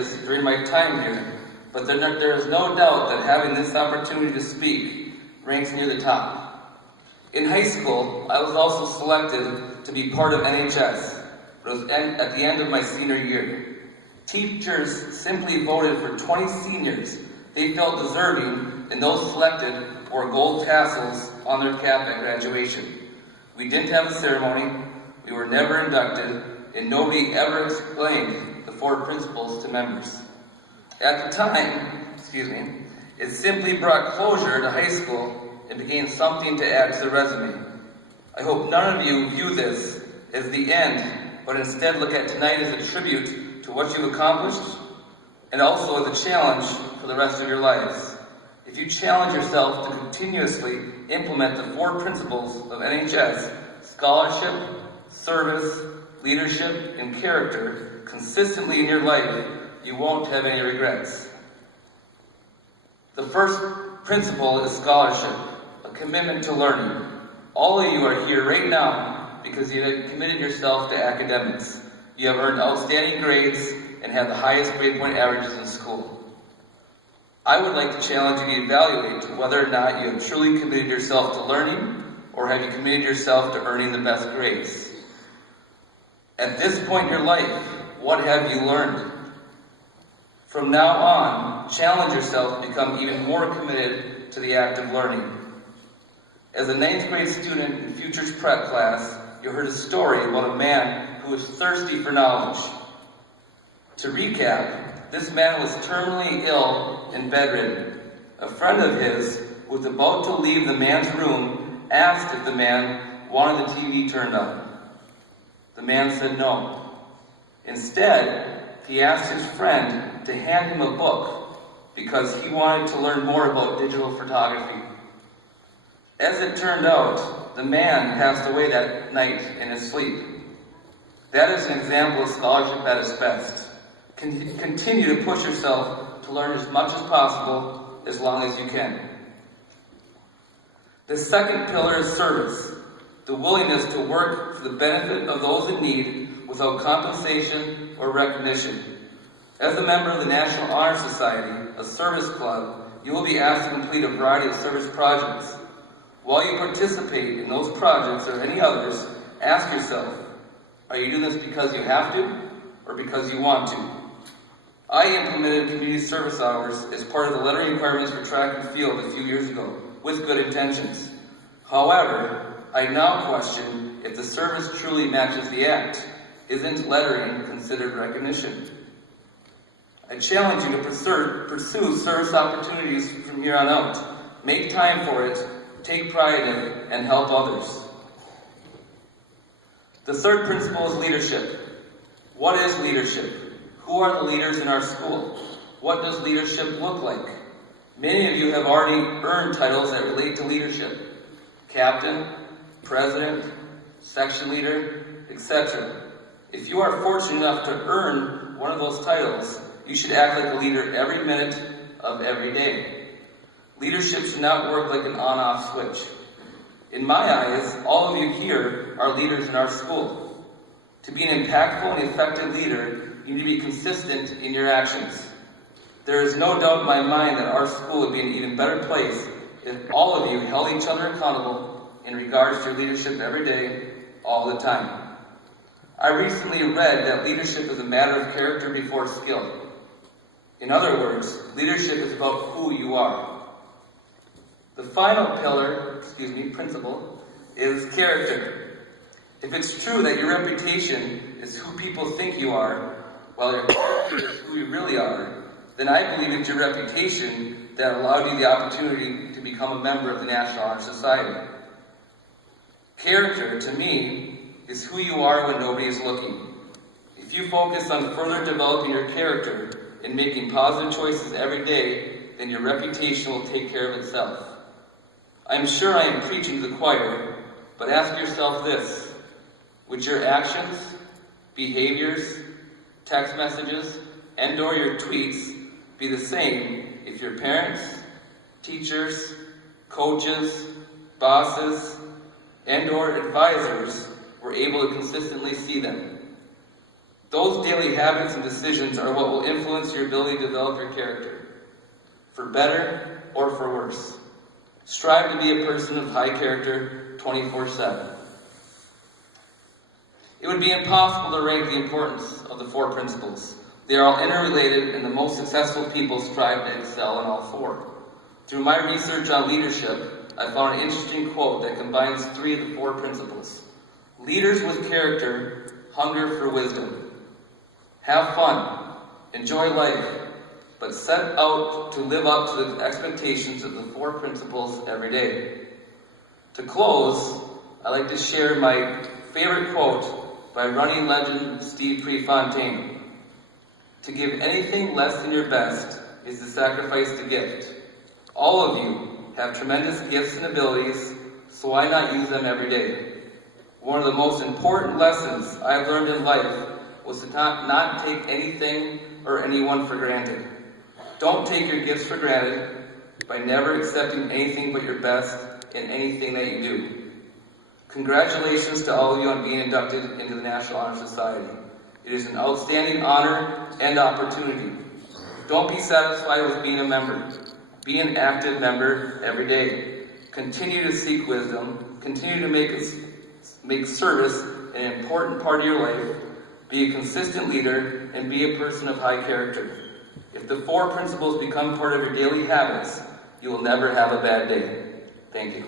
experiences during my time here, but there is no doubt that having this opportunity to speak ranks near the top. In high school, I was also selected to be part of NHS, but it was at the end of my senior year. Teachers simply voted for 20 seniors they felt deserving, and those selected wore gold tassels on their cap at graduation. We didn't have a ceremony, we were never inducted, and nobody ever explained the 4 principles to members. At the time, it simply brought closure to high school and became something to add to the resume. I hope none of you view this as the end, but instead look at tonight as a tribute to what you've accomplished, and also as a challenge for the rest of your lives. If you challenge yourself to continuously implement the 4 principles of NHS, scholarship, service, leadership, and character consistently in your life, you won't have any regrets. The first principle is scholarship, a commitment to learning. All of you are here right now because you have committed yourself to academics. You have earned outstanding grades and have the highest grade point averages in school. I would like to challenge you to evaluate whether or not you have truly committed yourself to learning, or have you committed yourself to earning the best grades. At this point in your life, what have you learned? From now on, challenge yourself to become even more committed to the act of learning. As a 9th grade student in Futures Prep class, you heard a story about a man who was thirsty for knowledge. To recap, this man was terminally ill and bedridden. A friend of his, who was about to leave the man's room, asked if the man wanted the TV turned on. The man said no. Instead, he asked his friend to hand him a book because he wanted to learn more about digital photography. As it turned out, the man passed away that night in his sleep. That is an example of scholarship at its best. Continue to push yourself to learn as much as possible, as long as you can. The second pillar is service, the willingness to work for the benefit of those in need without compensation or recognition. As a member of the National Honor Society, a service club, you will be asked to complete a variety of service projects. While you participate in those projects or any others, ask yourself, are you doing this because you have to, or because you want to? I implemented community service hours as part of the lettering requirements for track and field a few years ago, with good intentions. However, I now question if the service truly matches the act. Isn't lettering considered recognition? I challenge you to pursue service opportunities from here on out. Make time for it, take pride in it, and help others. The third principle is leadership. What is leadership? Who are the leaders in our school? What does leadership look like? Many of you have already earned titles that relate to leadership. Captain, president, section leader, etc. If you are fortunate enough to earn one of those titles, you should act like a leader every minute of every day. Leadership should not work like an on-off switch. In my eyes, all of you here are leaders in our school. To be an impactful and effective leader, you need to be consistent in your actions. There is no doubt in my mind that our school would be an even better place if all of you held each other accountable in regards to your leadership every day, all the time. I recently read that leadership is a matter of character before skill. In other words, leadership is about who you are. The final principle, is character. If it's true that your reputation is who people think you are, while your character is who you really are, then I believe it's your reputation that allowed you the opportunity to become a member of the National Honor Society. Character, to me, is who you are when nobody is looking. If you focus on further developing your character and making positive choices every day, then your reputation will take care of itself. I'm sure I am preaching to the choir, but ask yourself this: would your actions, behaviors, text messages, and/or your tweets be the same if your parents, teachers, coaches, bosses, and/or advisors were able to consistently see them? Those daily habits and decisions are what will influence your ability to develop your character, for better or for worse. Strive to be a person of high character 24/7. It would be impossible to rank the importance of the 4 principles. They are all interrelated, and the most successful people strive to excel in all 4. Through my research on leadership, I found an interesting quote that combines 3 of the 4 principles. Leaders with character hunger for wisdom. Have fun, enjoy life, but set out to live up to the expectations of the 4 principles every day. To close, I'd like to share my favorite quote by running legend Steve Prefontaine. To give anything less than your best is to sacrifice the gift. All of you have tremendous gifts and abilities, so why not use them every day? One of the most important lessons I've learned in life was to not take anything or anyone for granted. Don't take your gifts for granted by never accepting anything but your best in anything that you do. Congratulations to all of you on being inducted into the National Honor Society. It is an outstanding honor and opportunity. Don't be satisfied with being a member. Be an active member every day. Continue to seek wisdom. Continue to make service an important part of your life. Be a consistent leader and be a person of high character. If the 4 principles become part of your daily habits, you will never have a bad day. Thank you.